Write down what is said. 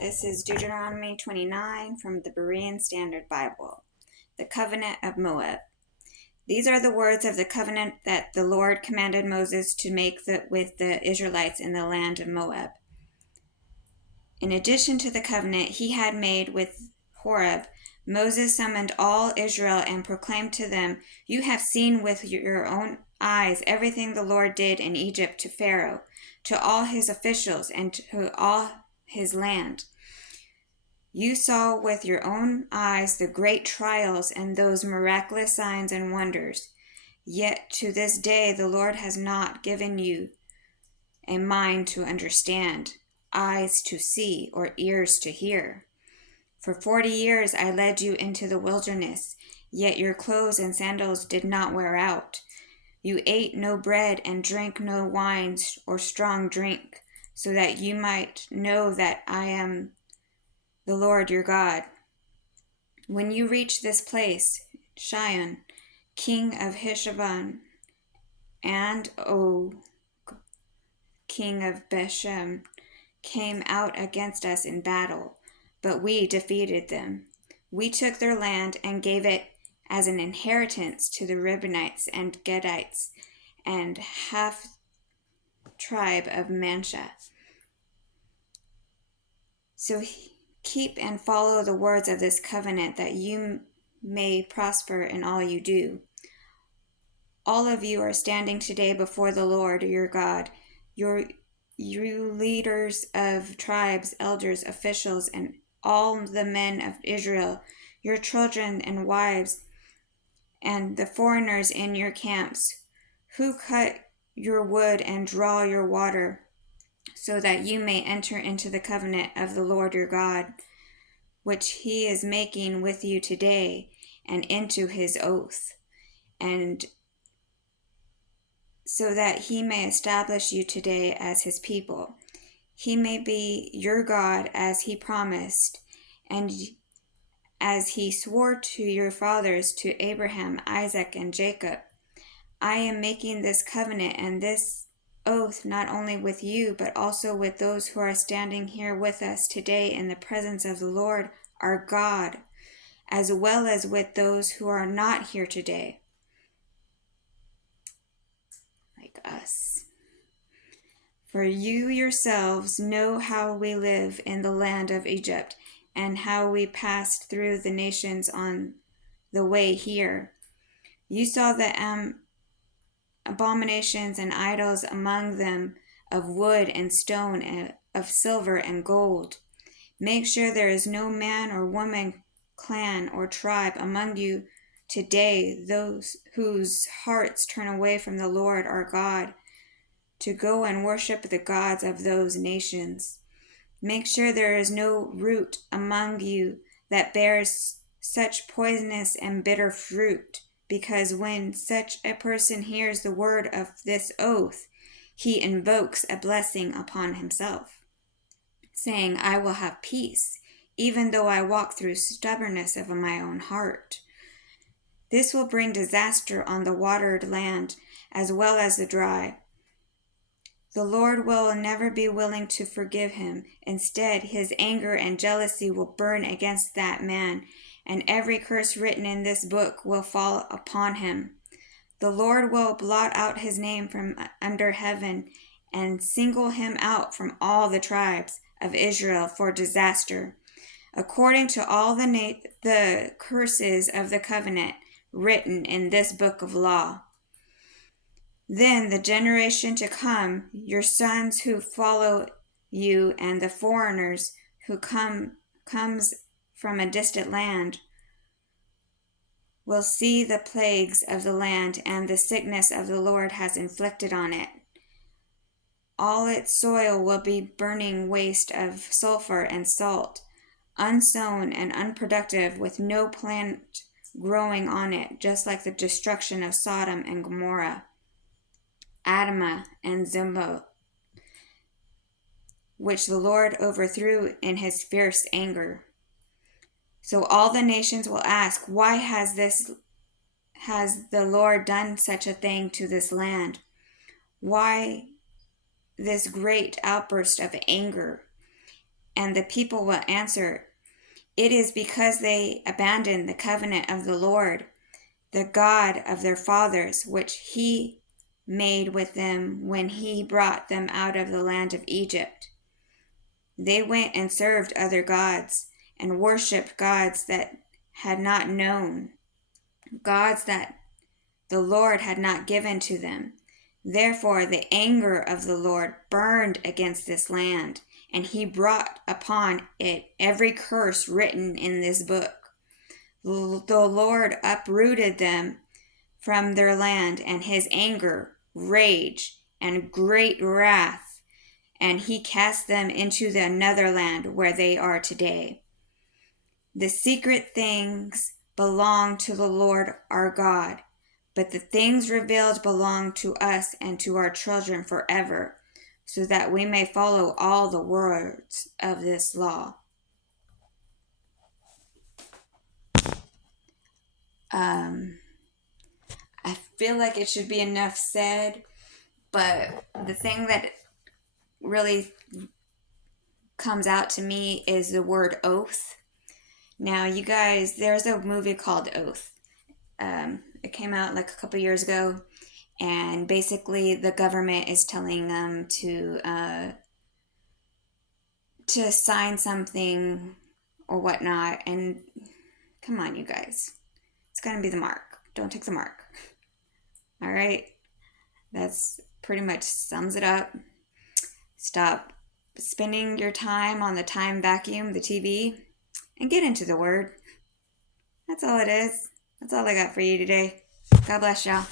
This is Deuteronomy 29 from the Berean Standard Bible. The Covenant of Moab. These are the words of the covenant that the Lord commanded Moses to make with the Israelites in the land of Moab. In addition to the covenant he had made with Horeb, Moses summoned all Israel and proclaimed to them, "You have seen with your own eyes everything the Lord did in Egypt to Pharaoh, to all his officials, and to all his land. You saw with your own eyes the great trials and those miraculous signs and wonders. Yet to this day the Lord has not given you a mind to understand, eyes to see, or ears to hear. For 40 years I led you into the wilderness, yet your clothes and sandals did not wear out. You ate no bread and drank no wine or strong drink, so that you might know that I am the Lord your God. When you reach this place, Sihon, king of Heshbon, and Og, king of Bashan, came out against us in battle, but we defeated them. We took their land and gave it as an inheritance to the Reubenites and Gadites and half tribe of Manasseh. So keep and follow the words of this covenant, that you may prosper in all you do. All of you are standing today before the Lord your God, you leaders of tribes, elders, officials, and all the men of Israel, your children and wives, and the foreigners in your camps, who cut your wood and draw your water, so that you may enter into the covenant of the Lord your God, which he is making with you today, and into his oath, and so that he may establish you today as his people. He may be your God as he promised, and as he swore to your fathers, to Abraham, Isaac, and Jacob. I am making this covenant and this oath not only with you, but also with those who are standing here with us today in the presence of the Lord our God, as well as with those who are not here today, like us. For you yourselves know how we live in the land of Egypt, and how we passed through the nations on the way here. You saw the abominations and idols among them, of wood and stone, and of silver and gold. Make sure there is no man or woman, clan or tribe among you today, those whose hearts turn away from the Lord our God, to go and worship the gods of those nations. Make sure there is no root among you that bears such poisonous and bitter fruit, because when such a person hears the word of this oath, he invokes a blessing upon himself, saying, I will have peace, even though I walk through stubbornness of my own heart. This will bring disaster on the watered land as well as the dry. The Lord will never be willing to forgive him. Instead, his anger and jealousy will burn against that man, and every curse written in this book will fall upon him. The Lord will blot out his name from under heaven and single him out from all the tribes of Israel for disaster, according to all the curses of the covenant written in this book of law. Then the generation to come, your sons who follow you, and the foreigners who comes from a distant land, will see the plagues of the land and the sickness of the Lord has inflicted on it. All its soil will be burning waste of sulfur and salt, unsown and unproductive, with no plant growing on it, just like the destruction of Sodom and Gomorrah, Admah and Zeboiim, which the Lord overthrew in his fierce anger. So all the nations will ask, why has the Lord done such a thing to this land? Why this great outburst of anger? And the people will answer, it is because they abandoned the covenant of the Lord, the God of their fathers, which he made with them when he brought them out of the land of Egypt. They went and served other gods and worshipped gods that had not known, gods that the Lord had not given to them. Therefore the anger of the Lord burned against this land, and he brought upon it every curse written in this book. The Lord uprooted them from their land, and his anger, rage, and great wrath, and he cast them into the another land where they are today. The secret things belong to the Lord our God, but the things revealed belong to us and to our children forever, so that we may follow all the words of this law. I feel like it should be enough said, but the thing that really comes out to me is the word oath. Now, you guys, there's a movie called Oath. It came out like a couple years ago, and basically the government is telling them to sign something or whatnot, and come on, you guys, it's gonna be the mark. Don't take the mark. All right, that's pretty much sums it up. Stop spending your time on the time vacuum, the TV, and get into the Word. That's all it is. That's all I got for you today. God bless y'all.